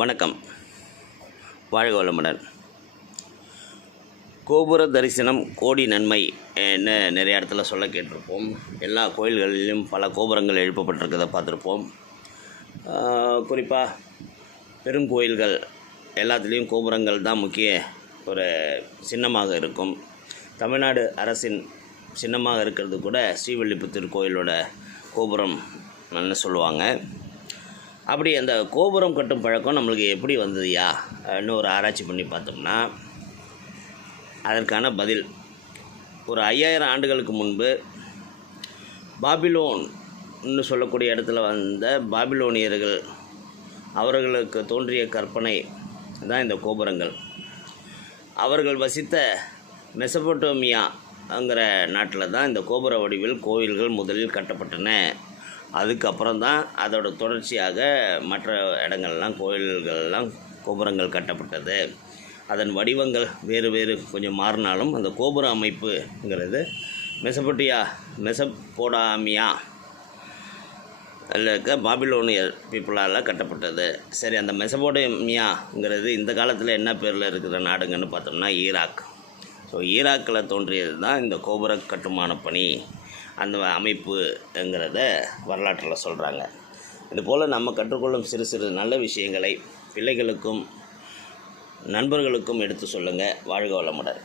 வணக்கம். வாழ்க வளமுடன். கோபுர தரிசனம் கோடி நன்மை என்ன நிறைய இடத்துல சொல்ல கேட்டிருப்போம். எல்லா கோயில்களிலும் பல கோபுரங்கள் எழுப்பப்பட்டிருக்கிறத பார்த்துருப்போம். குறிப்பாக பெருங்கோயில்கள் எல்லாத்துலேயும் கோபுரங்கள் தான் முக்கிய ஒரு சின்னமாக இருக்கும். தமிழ்நாடு அரசின் சின்னமாக இருக்கிறது கூட ஸ்ரீவில்லிபுத்தூர் கோயிலோட கோபுரம் சொல்லுவாங்க. அப்படி அந்த கோபுரம் கட்டும் பழக்கம் நம்மளுக்கு எப்படி வந்ததுயா? அப்படின்னு ஒரு ஆராய்ச்சி பண்ணி பார்த்தோம்னா அதற்கான பதில் ஒரு ஐயாயிரம் ஆண்டுகளுக்கு முன்பு பாபிலோன்னு சொல்லக்கூடிய இடத்துல வந்த பாபிலோனியர்கள் அவர்களுக்கு தோன்றிய கற்பனை தான் இந்த கோபுரங்கள். அவர்கள் வசித்த மெசபோட்டோமியாங்கிற நாட்டில் தான் இந்த கோபுர வடிவில் கோயில்கள் முதலில் கட்டப்பட்டன. அதுக்கப்புறம் தான் அதோட தொடர்ச்சியாக மற்ற இடங்கள்லாம் கோயில்கள்லாம் கோபுரங்கள் கட்டப்பட்டது. அதன் வடிவங்கள் வேறு வேறு கொஞ்சம் மாறினாலும் அந்த கோபுர அமைப்புங்கிறது மெசபட்டியா மெசப்போடாமியா அதில் இருக்க பாபிலோனியர் பீப்புளால் கட்டப்பட்டது. சரி அந்த மெசபோடமியாங்கிறது இந்த காலத்தில் என்ன பேரில் இருக்கிற நாடுங்கன்னு பார்த்தோம்னா ஈராக். ஸோ ஈராக்கில் தோன்றியது தான் இந்த கோபுர கட்டுமான பணி. அந்த அமைப்புங்கிறத வரலாற்றில் சொல்கிறாங்க. இதுபோல் நம்ம கற்றுக்கொள்ளும் சிறு சிறு நல்ல விஷயங்களை பிள்ளைகளுக்கும் நண்பர்களுக்கும் எடுத்து சொல்லுங்கள் வாழ்க வளமுடன்.